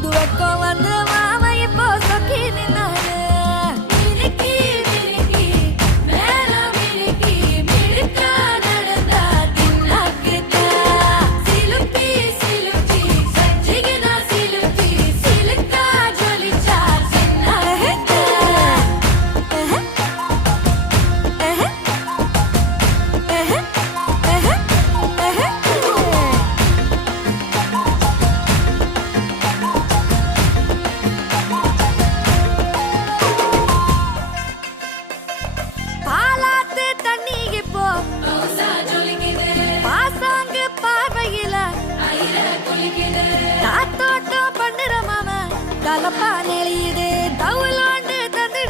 Kudu ekolan dalam dalla paneria